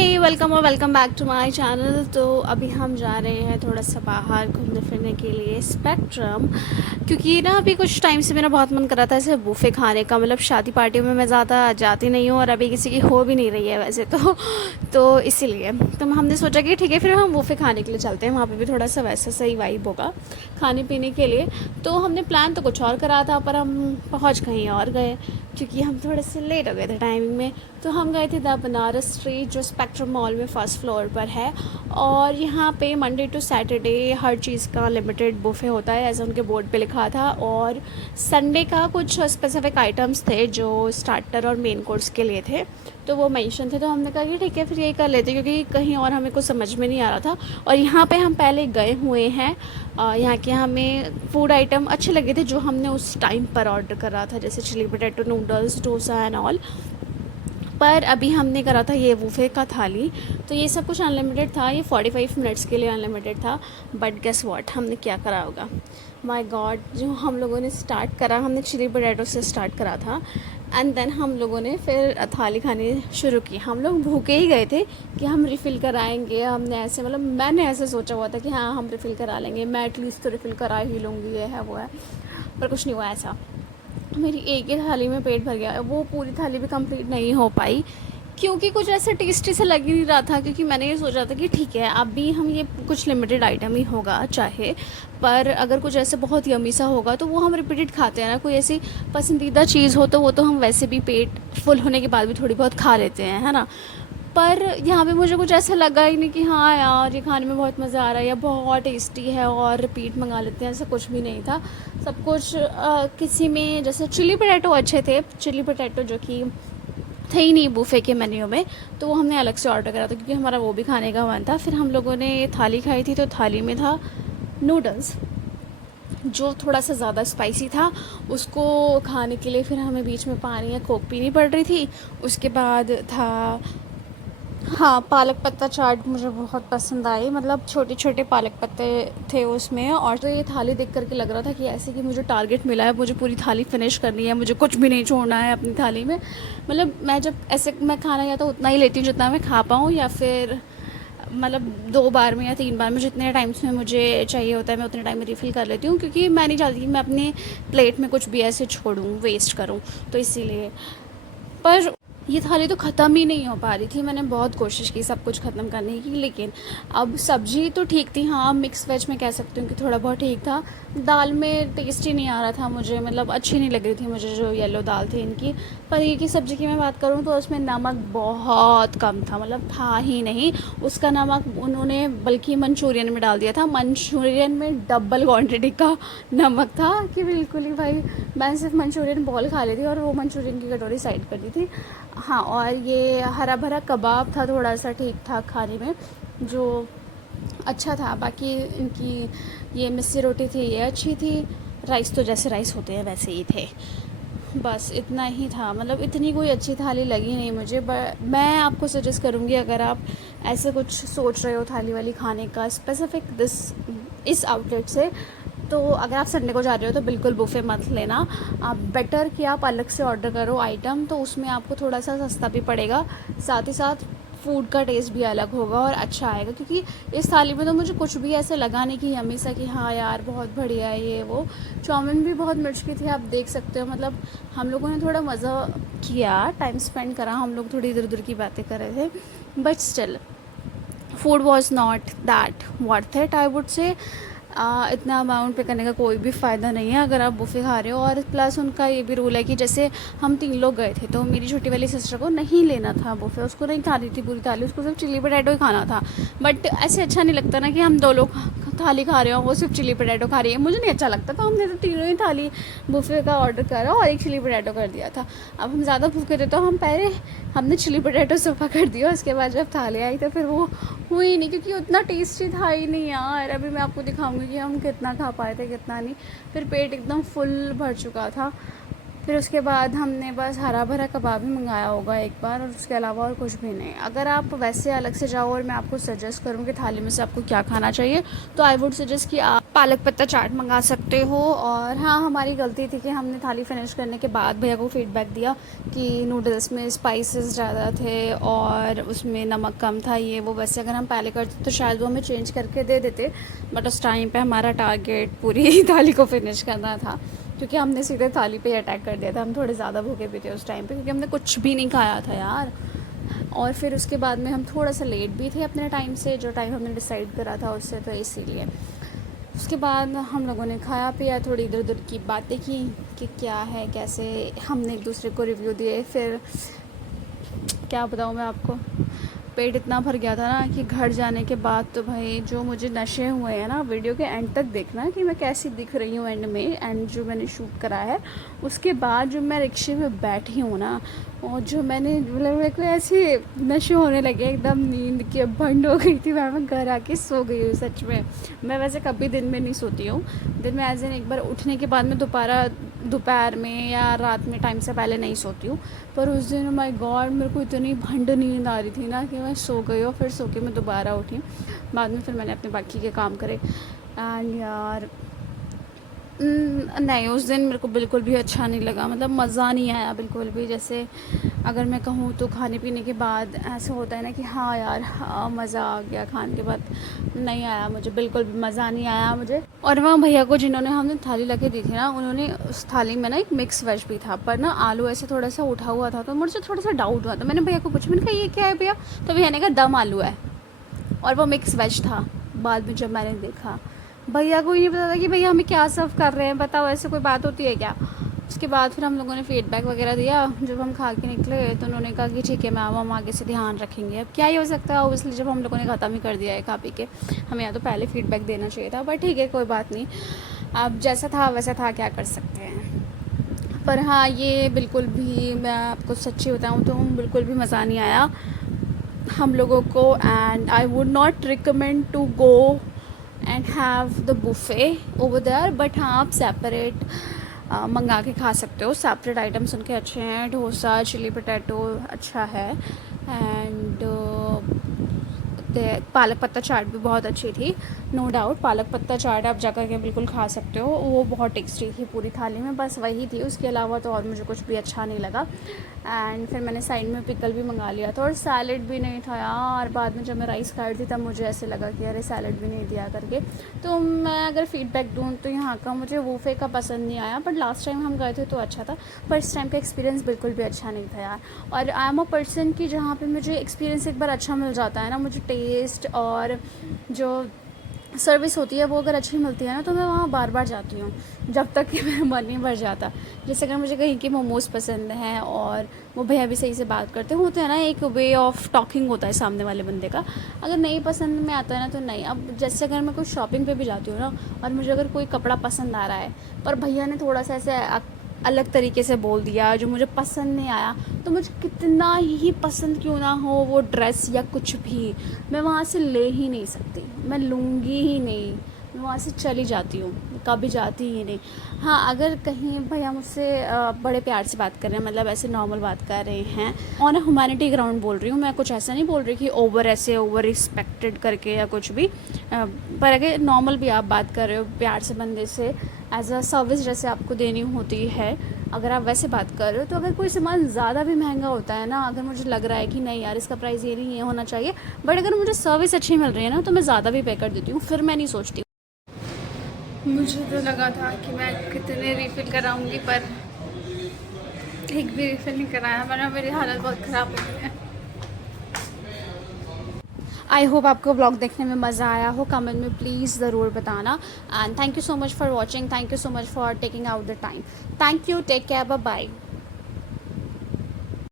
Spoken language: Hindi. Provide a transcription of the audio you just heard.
हे वेलकम और welcome back to my channel. तो अभी हम जा रहे हैं थोड़ा सा बाहर घूमने फिरने के लिए स्पेक्ट्रम, क्योंकि ना अभी कुछ टाइम से मेरा बहुत मन कर रहा था ऐसे बूफे खाने का। मतलब शादी पार्टियों में मैं ज़्यादा जाती नहीं हूँ और अभी किसी की हो भी नहीं रही है वैसे तो इसीलिए तो हमने सोचा कि ठीक है फिर हम बूफे खाने के लिए चलते हैं। वहाँ पे भी थोड़ा सा वैसा सही वाइब होगा खाने पीने के लिए। तो हमने प्लान तो कुछ और करा था पर हम पहुँच कहीं और गए क्योंकि हम थोड़े से लेट हो गए थे टाइमिंग में। तो हम गए थे द बनारस स्ट्रीट जो स्पेक्ट्रम मॉल में फ़र्स्ट फ्लोर पर है, और यहाँ पे मंडे टू सैटरडे हर चीज़ का लिमिटेड बुफे होता है ऐसा उनके बोर्ड पे लिखा था। और संडे का कुछ स्पेसिफिक आइटम्स थे जो स्टार्टर और मेन कोर्स के लिए थे, तो वो मेंशन थे। तो हमने कहा कि ठीक है फिर यही कर लेते क्योंकि कहीं और हमें कुछ समझ में नहीं आ रहा था। और यहाँ पे हम पहले गए हुए हैं, यहाँ के हमें फूड आइटम अच्छे लगे थे जो हमने उस टाइम पर ऑर्डर करा था, जैसे chilli potato, noodles, dosa and all. पर अभी हमने करा था ये बूफे का थाली, तो ये सब कुछ अनलिमिटेड था। ये 45 मिनट्स के लिए अनलिमिटेड था। बट गेस व्हाट हमने क्या करा होगा। माय गॉड, जो हम लोगों ने स्टार्ट करा, हमने चिली पोटैटो से स्टार्ट करा था एंड देन हम लोगों ने फिर थाली खानी शुरू की। हम लोग भूखे ही गए थे कि हम रिफ़िल कराएंगे। हमने ऐसे मतलब मैंने ऐसे सोचा हुआ था कि हाँ हम रिफ़िल करा लेंगे, मैं एटलीस्ट तो रिफ़िल करा ही लूँगी, ये है वो है। पर कुछ नहीं हुआ ऐसा। मेरी एक ही थाली में पेट भर गया। वो पूरी थाली भी कंप्लीट नहीं हो पाई क्योंकि कुछ ऐसा टेस्टी से लग ही नहीं रहा था। क्योंकि मैंने ये सोचा था कि ठीक है अभी हम ये कुछ लिमिटेड आइटम ही होगा चाहे, पर अगर कुछ ऐसे बहुत यमी सा होगा तो वो हम रिपीटेड खाते हैं ना। कोई ऐसी पसंदीदा चीज़ हो तो वो तो हम वैसे भी पेट फुल होने के बाद भी थोड़ी बहुत खा लेते हैं, है ना। पर यहाँ पे मुझे कुछ ऐसा लगा ही नहीं कि हाँ यार ये खाने में बहुत मज़ा आ रहा है या बहुत टेस्टी है और रिपीट मंगा लेते हैं, ऐसा कुछ भी नहीं था। सब कुछ किसी में जैसे चिली पोटैटो अच्छे थे, चिली पोटैटो जो कि थे ही नहीं बूफे के मेन्यू में, तो वो हमने अलग से ऑर्डर करा था क्योंकि हमारा वो भी खाने का मन था। फिर हम लोगों ने थाली खाई थी, तो थाली में था नूडल्स जो थोड़ा सा ज़्यादा स्पाइसी था। उसको खाने के लिए फिर हमें बीच में पानी या कोक पीनी पड़ रही थी। उसके बाद था हाँ पालक पत्ता चाट, मुझे बहुत पसंद आई। मतलब छोटे छोटे पालक पत्ते थे उसमें। और तो ये थाली देख करके लग रहा था कि ऐसे कि मुझे टारगेट मिला है, मुझे पूरी थाली फिनिश करनी है, मुझे कुछ भी नहीं छोड़ना है अपनी थाली में। मतलब मैं जब ऐसे मैं खाना या तो उतना ही लेती हूँ जितना मैं खा पाऊँ, या फिर मतलब 2 बार में या 3 बार में जितने टाइम्स में मुझे चाहिए होता है मैं उतने टाइम में रिफ़िल कर लेती हूँ। क्योंकि मैं नहीं चाहती कि मैं अपनी प्लेट में कुछ भी ऐसे छोड़ूँ, वेस्ट करूँ, तो इसीलिए। पर ये थाली तो ख़त्म ही नहीं हो पा रही थी। मैंने बहुत कोशिश की सब कुछ ख़त्म करने की, लेकिन अब सब्ज़ी तो ठीक थी, हाँ मिक्स वेज में कह सकती हूँ कि थोड़ा बहुत ठीक था। दाल में टेस्ट ही नहीं आ रहा था मुझे, मतलब अच्छी नहीं लग रही थी मुझे जो येलो दाल थी इनकी। पनीर की सब्ज़ी की मैं बात करूँ तो उसमें नमक बहुत कम था, मतलब था ही नहीं उसका नमक। उन्होंने बल्कि मंचूरियन में डाल दिया था, मंचूरियन में डबल क्वान्टिटी का नमक था कि बिल्कुल ही भाई मैं सिर्फ मंचूरियन बॉल खा ली थी और वो मंचूरियन की कटोरी साइड कर दी थी। हाँ, और ये हरा भरा कबाब था, थोड़ा सा ठीक ठाक खाने में जो अच्छा था। बाकी इनकी ये मिस्सी रोटी थी, ये अच्छी थी। राइस तो जैसे राइस होते हैं वैसे ही थे। बस इतना ही था, मतलब इतनी कोई अच्छी थाली लगी नहीं मुझे। मैं आपको सजेस्ट करूँगी अगर आप ऐसे कुछ सोच रहे हो थाली वाली खाने का स्पेसिफिक इस आउटलेट से, तो अगर आप संडे को जा रहे हो तो बिल्कुल बुफे मत लेना। आप बेटर कि आप अलग से ऑर्डर करो आइटम, तो उसमें आपको थोड़ा सा सस्ता भी पड़ेगा, साथ ही साथ फूड का टेस्ट भी अलग होगा और अच्छा आएगा। क्योंकि इस थाली में तो मुझे कुछ भी ऐसे लगा नहीं कि यम्मी सा कि हाँ यार बहुत बढ़िया है ये वो। चाउमीन भी बहुत मिर्च की थी, आप देख सकते हो। मतलब हम लोगों ने थोड़ा मज़ा किया, टाइम स्पेंड करा, हम लोग थोड़ी इधर उधर की बातें कर रहे थे, but still food was not that worth it I would say. इतना अमाउंट पे करने का कोई भी फ़ायदा नहीं है अगर आप बुफे खा रहे हो। और प्लस उनका ये भी रूल है कि जैसे हम 3 लोग गए थे, तो मेरी छोटी वाली सिस्टर को नहीं लेना था बुफे, उसको नहीं खानी थी पूरी थाली, उसको सिर्फ चिली पोटैटो ही खाना था। बट ऐसे अच्छा नहीं लगता ना कि हम 2 लोग थाली खा रहे हो, वो सिर्फ चिली पोटैटो खा रही है, मुझे नहीं अच्छा लगता। तो हमने तो तीनों ही थाली बुफे का ऑर्डर करा और एक चिली पोटैटो कर दिया था। अब हम ज़्यादा भूखे थे तो हम पहले हमने चिली पोटैटो सफ़ा कर दिया, उसके बाद जब थाली आई तो फिर वो हुई नहीं, क्योंकि उतना टेस्टी था ही नहीं यार। अभी मैं आपको दिखाऊंगी कि हम कितना खा पाए थे कितना नहीं। फिर पेट एकदम फुल भर चुका था। फिर उसके बाद हमने बस हरा भरा कबाब ही मंगाया होगा एक बार, और उसके अलावा और कुछ भी नहीं। अगर आप वैसे अलग से जाओ और मैं आपको सजेस्ट करूँ कि थाली में से आपको क्या खाना चाहिए, तो आई वुड सजेस्ट कि आप पालक पत्ता चाट मंगा सकते हो। और हाँ, हमारी गलती थी कि हमने थाली फिनिश करने के बाद भैया को फीडबैक दिया कि नूडल्स में स्पाइसेस ज़्यादा थे और उसमें नमक कम था, ये वो। वैसे अगर हम पहले करते तो शायद वो हमें चेंज करके दे देते, बट उस टाइम पे हमारा टारगेट पूरी थाली को फिनिश करना था, क्योंकि हमने सीधे थाली पे अटैक कर दिया था। हम थोड़े ज़्यादा भूखे भी थे उस टाइम पे, क्योंकि हमने कुछ भी नहीं खाया था यार। और फिर उसके बाद में हम थोड़ा सा लेट भी थे अपने टाइम से, जो टाइम हमने डिसाइड करा था उससे, तो इसीलिए उसके बाद हम लोगों ने खाया पिया, थोड़ी इधर उधर की बातें की कि क्या है कैसे, हमने एक दूसरे को रिव्यू दिए। फिर क्या बताऊँ मैं आपको, पेट इतना भर गया था ना कि घर जाने के बाद तो भाई जो मुझे नशे हुए हैं ना, वीडियो के एंड तक देखना कि मैं कैसी दिख रही हूँ एंड में, एंड जो मैंने शूट करा है उसके बाद जो मैं रिक्शे में बैठी हूँ ना, और जो मैंने मतलब मेरे को ऐसे नशे होने लगे, एकदम नींद की भंड हो गई थी। मैं घर आके सो गई हूँ सच में। मैं वैसे कभी दिन में नहीं सोती हूँ, दिन में एज इन एक बार उठने के बाद में दोबारा दोपहर में या रात में टाइम से पहले नहीं सोती हूँ। पर उस दिन माय गॉड मेरे को इतनी भंड नींद आ रही थी ना कि मैं सो गई, और फिर सो के मैं दोबारा उठी। बाद में फिर मैंने अपने बाकी के काम करे। एंड यार नहीं, उस दिन मेरे को बिल्कुल भी अच्छा नहीं लगा, मतलब मज़ा नहीं आया बिल्कुल भी। जैसे अगर मैं कहूँ तो खाने पीने के बाद ऐसा होता है ना कि हाँ यार हाँ मज़ा आ गया, खाने के बाद नहीं आया, मुझे बिल्कुल भी मज़ा नहीं आया मुझे। और वहाँ भैया को जिन्होंने हमने थाली लगे दी थी ना, उन्होंने उस थाली में ना एक मिक्स वेज भी था, पर ना आलू ऐसे थोड़ा सा उठा हुआ था, तो मुझे थोड़ा सा डाउट हुआ। तो मैंने भैया को पूछा, मैंने कहा ये क्या है भैया? तो भैया ने कहा दम आलू है, और वो मिक्स वेज था। बाद में जब मैंने देखा, भैया को ही नहीं पता था कि भैया हमें क्या सर्व कर रहे हैं, बताओ ऐसे कोई बात होती है क्या? उसके बाद फिर हम लोगों ने फीडबैक वगैरह दिया। जब हम खा के निकले तो उन्होंने कहा कि ठीक है मैम, हम आगे से ध्यान रखेंगे। अब क्या ही हो सकता है, ऑब्वियसली जब हम लोगों ने ख़त्म ही कर दिया है खा पी के, हमें या तो पहले फीडबैक देना चाहिए था, बट ठीक है कोई बात नहीं, अब जैसा था वैसा था, क्या कर सकते हैं। पर हाँ, ये बिल्कुल भी मैं आपको सच्ची बताऊँ तो बिल्कुल भी मज़ा नहीं आया हम लोगों को। And I would not recommend to go and have the buffet over there, but हाँ आप सेपरेट मंगा के खा सकते हो। सेपरेट आइटम्स उनके अच्छे हैं, डोसा चिली पोटैटो अच्छा है, एंड पालक पत्ता चाट भी बहुत अच्छी थी। नो डाउट पालक पत्ता चाट आप जा कर के बिल्कुल खा सकते हो, वो बहुत टेस्टी थी पूरी थाली में, बस वही थी, उसके अलावा तो और मुझे कुछ भी अच्छा नहीं लगा। एंड फिर मैंने साइड में पिकल भी मंगा लिया था, और सैलड भी नहीं था यार। बाद में जब मैं राइस खा रही थी तब मुझे ऐसे लगा कि अरे सैलड भी नहीं दिया करके। तो मैं अगर फीडबैक दूँ तो यहाँ का मुझे वूफे का पसंद नहीं आया, बट लास्ट टाइम हम गए थे तो अच्छा था, पर इस टाइम का एक्सपीरियंस बिल्कुल भी अच्छा नहीं था यार। और आई एम अ पर्सन कि जहाँ पे मुझे एक्सपीरियंस एक बार अच्छा मिल जाता है ना, मुझे टेस्ट और जो सर्विस होती है वो अगर अच्छी मिलती है ना, तो मैं वहाँ बार बार जाती हूँ, जब तक कि मेरा मन नहीं भर जाता। जैसे अगर मुझे कहीं के मोमोज़ पसंद हैं और वो भैया भी सही से बात करते होते हैं ना, एक वे ऑफ टॉकिंग होता है सामने वाले बंदे का, अगर नहीं पसंद में आता है ना तो नहीं। अब जैसे अगर मैं कोई शॉपिंग पे भी जाती हूँ ना, और मुझे अगर कोई कपड़ा पसंद आ रहा है, पर भैया ने थोड़ा सा ऐसे अलग तरीके से बोल दिया जो मुझे पसंद नहीं आया, तो मुझे कितना ही पसंद क्यों ना हो वो ड्रेस या कुछ भी, मैं वहाँ से ले ही नहीं सकती, मैं लूँगी ही नहीं, मैं वहाँ से चली जाती हूँ, कभी जाती ही नहीं। हाँ, अगर कहीं भैया मुझसे बड़े प्यार से बात कर रहे हैं, मतलब ऐसे नॉर्मल बात कर रहे हैं, ऑन अ ह्यूमैनिटी ग्राउंड बोल रही हूँ मैं, कुछ ऐसा नहीं बोल रही कि ऐसे ओवर रिस्पेक्टेड करके या कुछ भी, पर अगर नॉर्मल भी आप बात कर रहे हो प्यार से बंदे से, एज अ सर्विस जैसे आपको देनी होती है, अगर आप वैसे बात कर रहे हो, तो अगर कोई सामान ज़्यादा भी महंगा होता है ना, अगर मुझे लग रहा है कि नहीं यार इसका प्राइस ये नहीं ये होना चाहिए, बट अगर मुझे सर्विस अच्छी मिल रही है ना, तो मैं ज़्यादा भी पे कर देती हूँ, फिर मैं नहीं सोचती। मुझे तो लगा था कि मैं कितने रिफ़िल कराऊंगी, पर एक भी रिफ़िल नहीं कराया, वरना मेरी हालत बहुत ख़राब हो गई है। आई होप आपको ब्लॉग देखने में मज़ा आया हो, कमेंट में प्लीज़ ज़रूर बताना। And thank you so much for watching, thank you so much for taking out the time, thank you, take care, bye bye.